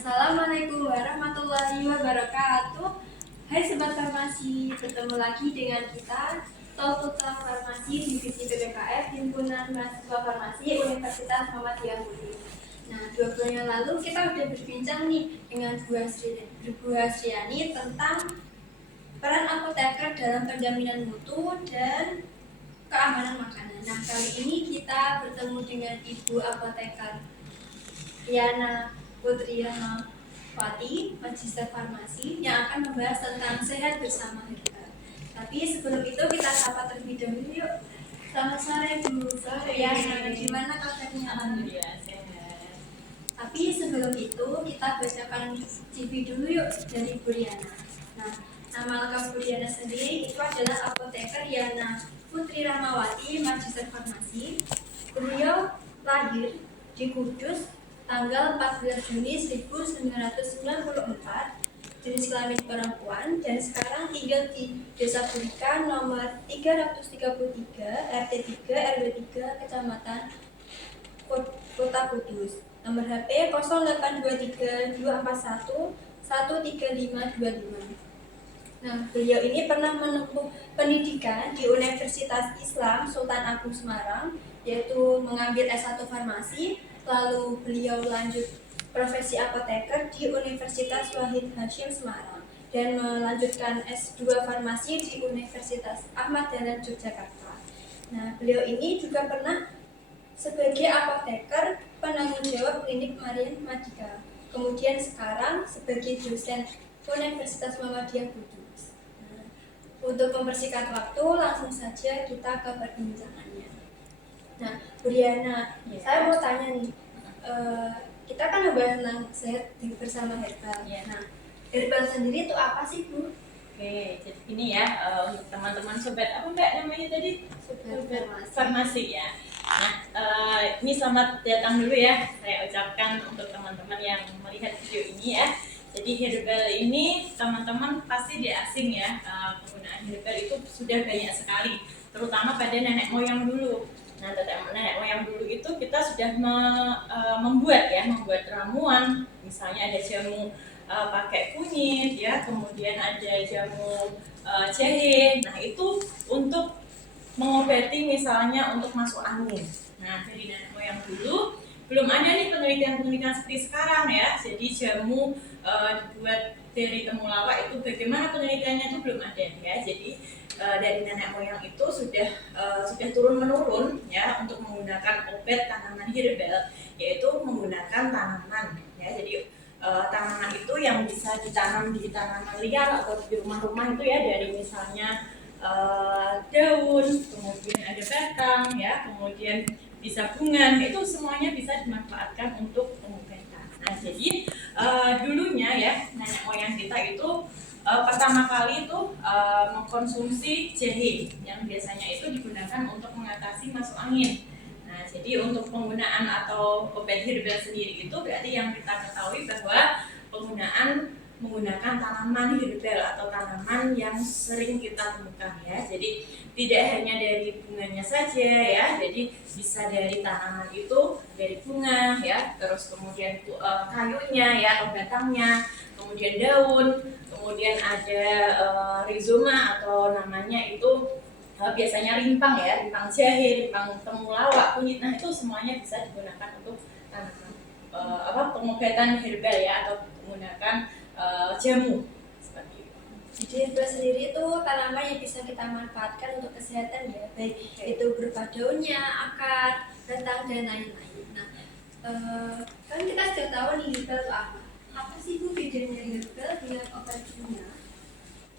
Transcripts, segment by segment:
Assalamualaikum warahmatullahi wabarakatuh. Hai Sobat Farmasi, bertemu lagi dengan kita Putra Farmasi Divisi PPKF Himpunan Mahasiswa Farmasi Universitas Muhammadiyah UIN. Nah, 2 bulan yang lalu kita udah berbincang nih dengan Bu Hasriani tentang peran apoteker dalam penjaminan mutu dan keamanan makanan. Nah, kali ini kita bertemu dengan Ibu Apoteker Riana Putri Rahmawati, Magister Farmasi, yang akan membahas tentang sehat bersama herbal. Tapi sebelum itu kita sapa terlebih dahulu yuk. Selamat sore Bu. Sore. Riana, gimana kabarnya? Alhamdulillah sehat. Tapi sebelum itu kita bacakan CV dulu yuk dari Bu Riana. Nah, nama lengkap Bu Riana sendiri itu adalah Apoteker Riana Putri Rahmawati, Magister Farmasi. Beliau lahir di Kudus tanggal 14 Juni 1994, jenis kelamin perempuan, dan sekarang tinggal di Desa Burika nomor 333 RT 3 RW 3 Kecamatan Kota Kudus. Nomor HP 0823 241 13525. Nah, beliau ini pernah menempuh pendidikan di Universitas Islam Sultan Agung Semarang, yaitu mengambil S1 Farmasi. Lalu beliau lanjut profesi apoteker di Universitas Wahid Hasyim Semarang dan melanjutkan S2 Farmasi di Universitas Ahmad Dahlan Yogyakarta. Nah, beliau ini juga pernah sebagai apoteker penanggung jawab klinik Marin Madika. Kemudian sekarang sebagai dosen Universitas Muhammadiyah Kudus. Nah, untuk mempersingkat waktu, langsung saja kita ke perbincangannya. Nah, Bu Riana, saya mau tanya nih, kita kan ngebahas tentang sehat bersama herbal. Nah, herbal sendiri itu apa sih, Bu? Oke, jadi gini ya, untuk teman-teman sobat apa Mbak namanya tadi? Sobat Farmasi ya. Nah, ini selamat datang dulu ya, saya ucapkan untuk teman-teman yang melihat video ini ya. Jadi herbal ini teman-teman pasti tidak asing ya, penggunaan herbal itu sudah banyak sekali, terutama pada nenek moyang dulu. Nah, nenek moyang dulu itu kita sudah membuat ramuan, misalnya ada jamu pakai kunyit ya, kemudian ada jamu jahe. Nah, itu untuk mengobati misalnya untuk masuk angin. Nah, dari nenek moyang dulu belum ada nih penelitian-penelitian seperti sekarang ya. Jadi jamu dibuat dari temulawak itu bagaimana penelitiannya itu belum ada ya. Jadi dari nenek moyang itu sudah turun menurun ya untuk menggunakan obat tanaman herbal, yaitu menggunakan tanaman ya. Jadi tanaman itu yang bisa ditanam di tanaman liar atau di rumah-rumah itu ya, dari misalnya daun, kemudian ada batang ya, kemudian bisa bunga, itu semuanya bisa dimanfaatkan untuk pengobatan. Nah, jadi dulunya ya nenek moyang kita itu pertama kali itu mengkonsumsi jahe yang biasanya itu digunakan untuk mengatasi masuk angin. Nah, jadi untuk penggunaan atau obat herbal sendiri itu berarti yang kita ketahui bahwa menggunakan tanaman herbal atau tanaman yang sering kita temukan ya. Jadi tidak hanya dari bunganya saja ya, jadi bisa dari tanaman itu, dari bunga ya, terus kemudian kayunya ya atau batangnya, kemudian daun, kemudian ada rizoma atau namanya itu biasanya rimpang ya, rimpang jahe, rimpang temulawak, kunyit. Nah, itu semuanya bisa digunakan untuk tanaman pengobatan herbal ya, atau menggunakan jamu seperti itu. Jadi herbal sendiri itu tanaman yang bisa kita manfaatkan untuk kesehatan ya, baik itu berupa daunnya, akar, batang, dan lain-lain. Nah, kan kita sudah tahu nih herbal itu apa. Apa sih Bu bedanya herbal dengan obat kimia?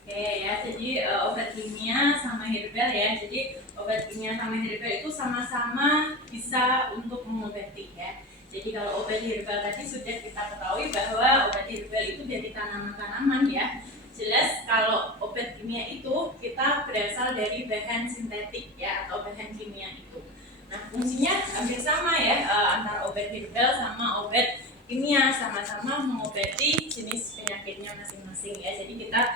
Oke ya, jadi obat kimia sama herbal ya. Jadi obat kimia sama herbal itu sama-sama bisa untuk mengobati ya. Jadi kalau obat herbal tadi sudah kita ketahui bahwa obat herbal itu dari tanaman-tanaman ya. Jelas kalau obat kimia itu kita berasal dari bahan sintetik ya, atau bahan kimia itu. Nah, fungsinya hampir sama ya, antara obat herbal sama obat kimia, sama-sama mengobati jenis penyakitnya masing-masing ya. Jadi kita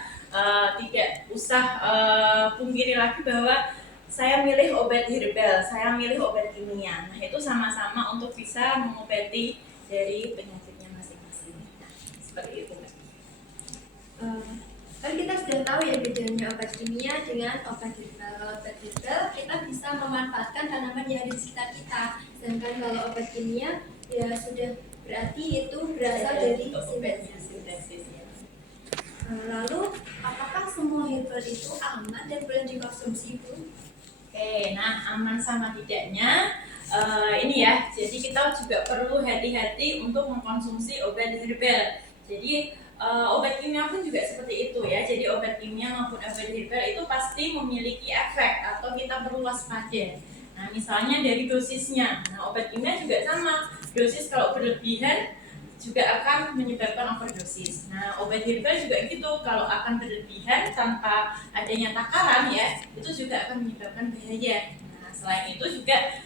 tidak usah pungkiri lagi bahwa saya milih obat herbal, saya milih obat kimia. Nah, itu sama-sama untuk bisa mengobati dari penyakitnya masing-masing. Nah, bedanya obat kimia dengan obat herbal? Kalau obat herbal kita bisa memanfaatkan tanaman yang ada di sekitar kita, sedangkan kalau obat kimia ya sudah berarti itu berasal dari sintesis ya. Lalu apakah semua herbal itu aman dan boleh dikonsumsi, Bu? Oke, nah aman sama tidaknya ini ya, jadi kita juga perlu hati-hati untuk mengkonsumsi obat herbal. Jadi obat kimia pun juga seperti itu ya. Jadi obat kimia maupun obat herbal itu pasti memiliki efek atau kita perlu waspada. Nah, misalnya dari dosisnya. Nah, obat kimia juga sama. Dosis kalau berlebihan juga akan menyebabkan overdosis. Nah, obat herbal juga gitu. Kalau akan berlebihan tanpa adanya takaran ya, itu juga akan menyebabkan bahaya. Nah, selain itu juga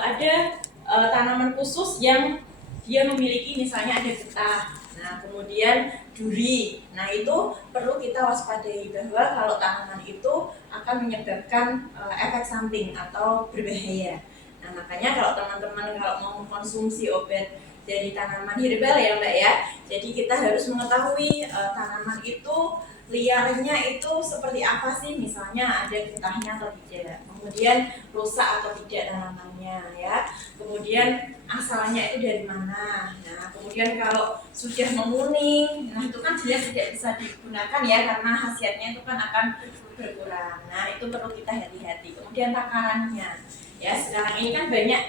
ada tanaman khusus yang dia memiliki misalnya ada getah. Nah, kemudian duri. Nah, itu perlu kita waspadai bahwa kalau tanaman itu akan menyebabkan efek samping atau berbahaya. Nah, makanya kalau teman-teman kalau mau mengkonsumsi obat dari tanaman herbal ya Mbak ya, jadi kita harus mengetahui tanaman itu liarnya itu seperti apa sih, misalnya ada getahnya atau tidak, kemudian rusak atau tidak tanamannya ya, kemudian asalnya itu dari mana. Nah, kemudian kalau sudah menguning, nah itu kan jelas tidak bisa digunakan ya karena khasiatnya itu kan akan berkurang. Nah, itu perlu kita hati-hati. Kemudian takarannya ya, sekarang ini kan banyak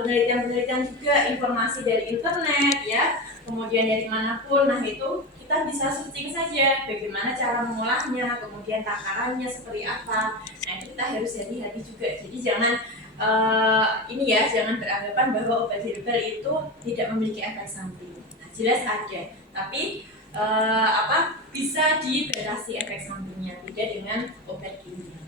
penelitian-penelitian juga, informasi dari internet ya, kemudian dari manapun. Nah, itu kita bisa searching saja bagaimana cara mengolahnya, kemudian takarannya seperti apa. Nah, itu kita harus hati-hati juga. Jadi jangan ini ya, jangan beranggapan bahwa obat herbal itu tidak memiliki efek samping. Nah, jelas ada, tapi bisa dibatasi efek sampingnya, tidak dengan obat kimia.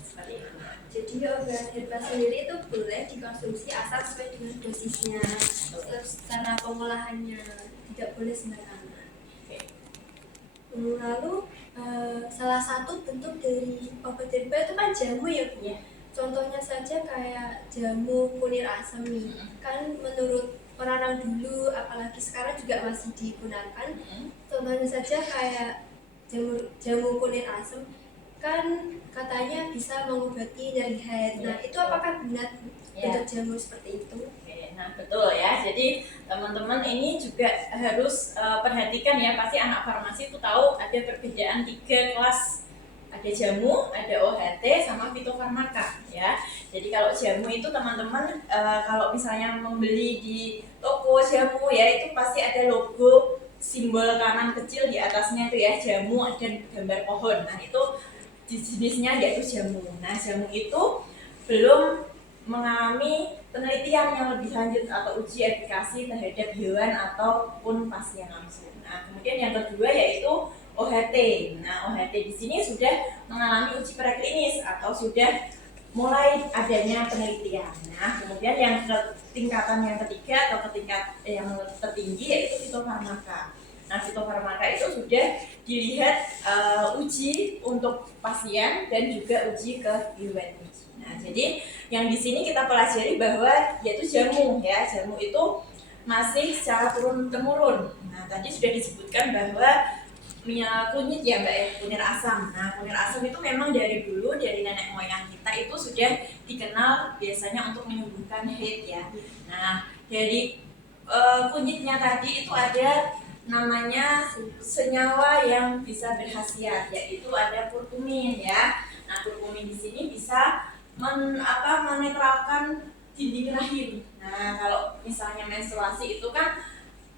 Seperti itu. Jadi obat herbal sendiri itu boleh dikonsumsi asal sesuai dengan dosisnya, terus cara pengolahannya tidak boleh sembarangan. Lalu salah satu bentuk dari obat herbal itu kan jamu ya Bu. Ya. Contohnya saja kayak jamu kunir asam nih, kan menurut orang-orang dulu, apalagi sekarang juga masih digunakan. Contohnya saja kayak jamu kunir asam kan katanya bisa mengobati nyeri head. Nah, itu apakah benar untuk jamu seperti itu? Oke, nah betul ya. Jadi teman-teman ini juga harus perhatikan ya. Pasti anak farmasi itu tahu ada perbedaan 3 kelas. Ada jamu, ada OHT, sama fitofarmaka ya. Jadi kalau jamu itu teman-teman kalau misalnya membeli di toko jamu ya, itu pasti ada logo simbol kanan kecil di atasnya itu ya, jamu dan gambar pohon. Nah, itu jenisnya yaitu jamu. Nah, jamu itu belum mengalami penelitian yang lebih lanjut atau uji efikasi terhadap hewan ataupun pasien langsung. Nah, kemudian yang kedua yaitu OHT. Nah, OHT di sini sudah mengalami uji preklinis atau sudah mulai adanya penelitian. Nah, kemudian yang tingkatan yang ketiga atau tingkat yang tertinggi yaitu fitofarmaka. Nah, fitofarmaka itu sudah dilihat uji untuk pasien dan juga uji ke hewan. Nah, jadi yang di sini kita pelajari bahwa yaitu jamu ya. Jamu itu masih secara turun-temurun. Nah, tadi sudah disebutkan bahwa minyak kunyit ya Mbak ya, kunir asam. Nah, kunir asam itu memang dari dulu, dari nenek moyang kita itu sudah dikenal biasanya untuk menyembuhkan head ya. Nah, dari kunyitnya tadi itu ada namanya senyawa yang bisa berkhasiat, yaitu ada kurkumin ya. Nah, kurkumin di sini bisa menetralkan dinding rahim. Nah, kalau misalnya menstruasi itu kan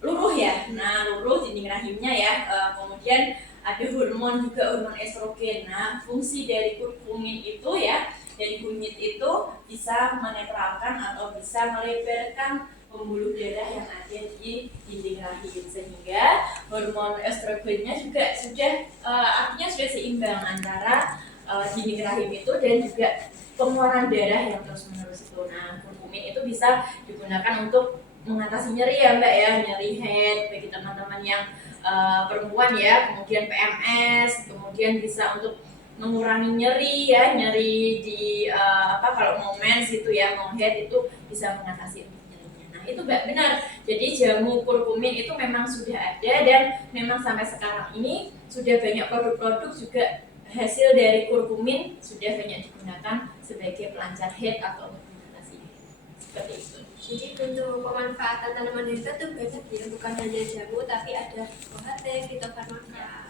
luruh ya. Nah, luruh dinding rahimnya ya. Kemudian ada hormon juga, hormon estrogen. Nah, fungsi dari kurkumin itu ya, dari kunyit itu bisa menetralkan atau bisa melebarkan pembuluh darah yang ada di dinding rahim, sehingga hormon estrogennya juga sudah artinya sudah seimbang antara dinding rahim itu dan juga pengeluaran darah yang terus-menerus itu. Nah, kurkumin itu bisa digunakan untuk mengatasi nyeri ya Mbak ya, nyeri head bagi teman-teman yang perempuan ya, kemudian PMS, kemudian bisa untuk mengurangi nyeri ya, nyeri di kalau mau mens itu ya, mau head itu bisa mengatasi nyerinya. Nah itu benar, jadi jamu kurkumin itu memang sudah ada dan memang sampai sekarang ini sudah banyak produk-produk juga hasil dari kurkumin sudah banyak digunakan sebagai pelancar head atau untuk mengatasi head. Seperti itu. Jadi untuk pemanfaatan tanaman herbal itu banyak ya, bukan hanya jamu tapi ada OHT, fitofarmaka.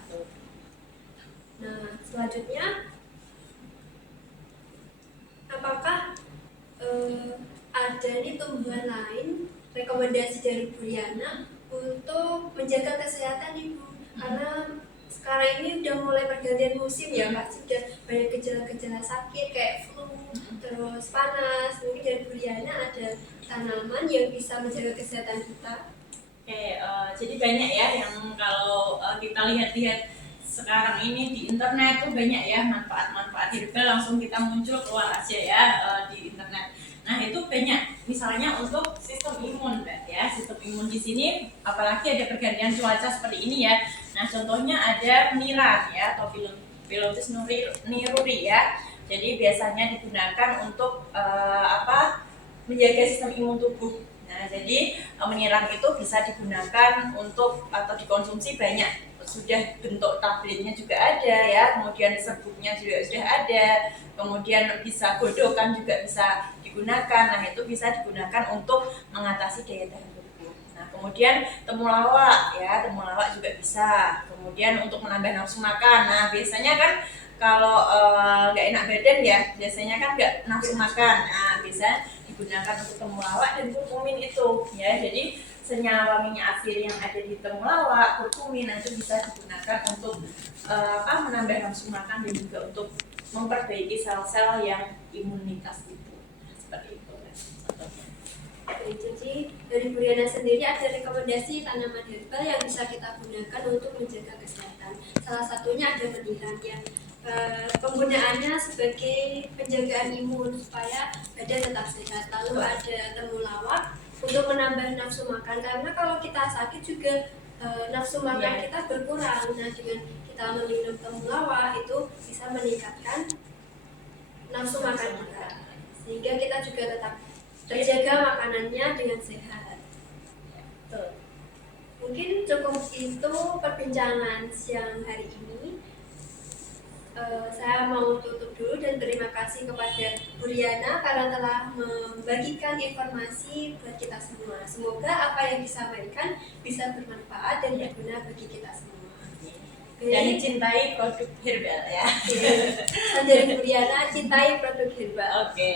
Nah selanjutnya, apakah ada nih tumbuhan lain rekomendasi dari Bu Yana untuk menjaga kesehatan Ibu? Karena sekarang ini udah mulai pergantian musim ya Kak, sudah banyak gejala-gejala sakit kayak flu, terus panas. Mungkin dari Bu Yana ada tanaman yang bisa menjaga kesehatan kita? Oke, jadi banyak ya yang kalau kita lihat-lihat sekarang ini di internet tuh banyak ya manfaat-manfaat herbal langsung kita muncul keluar aja ya di internet. Nah itu banyak, misalnya untuk sistem imun, Mbak ya. Sistem imun di sini, apalagi ada pergantian cuaca seperti ini ya. Nah contohnya ada niran ya atau Phyllotis niruri ya. Jadi biasanya digunakan untuk menjaga sistem imun tubuh. Nah jadi menirang itu bisa digunakan untuk atau dikonsumsi banyak. Sudah bentuk tabletnya juga ada ya, kemudian serbuknya juga sudah ada, kemudian bisa godokan juga bisa digunakan. Nah itu bisa digunakan untuk mengatasi daya tahan tubuh. Nah kemudian temulawak ya, temulawak juga bisa. Kemudian untuk menambah nafsu makan. Nah biasanya kan kalau nggak enak badan ya, biasanya kan nggak nafsu makan. Nah bisa digunakan untuk temulawak dan kurkumin itu ya. Jadi senyawa minyak atsiri yang ada di temulawak, kurkumin itu bisa digunakan untuk menambah nafsu makan dan juga untuk memperbaiki sel-sel yang imunitas itu. Nah, seperti itu contohnya. Jadi dari Bu Yana sendiri ada rekomendasi tanaman herbal yang bisa kita gunakan untuk menjaga kesehatan. Salah satunya ada meniran yang penggunaannya sebagai penjagaan imun supaya badan tetap sehat. Lalu ada temulawak untuk menambah nafsu makan, karena kalau kita sakit juga nafsu makan kita berkurang. Nah dengan kita meminum temulawak itu bisa meningkatkan nafsu makan kita, sehingga kita juga tetap terjaga makanannya dengan sehat. Mungkin cukup itu perbincangan siang hari ini. Saya mau tutup dulu dan terima kasih kepada Bu Yana karena telah membagikan informasi buat kita semua. Semoga apa yang disampaikan bisa bermanfaat dan berguna bagi kita semua. Dan cintai produk herbal ya. Dari Bu Yana, cintai produk herbal. Oke.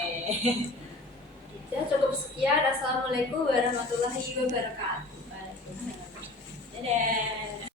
Ya, cukup sekian. Assalamualaikum warahmatullahi wabarakatuh. Waalaikumsalam.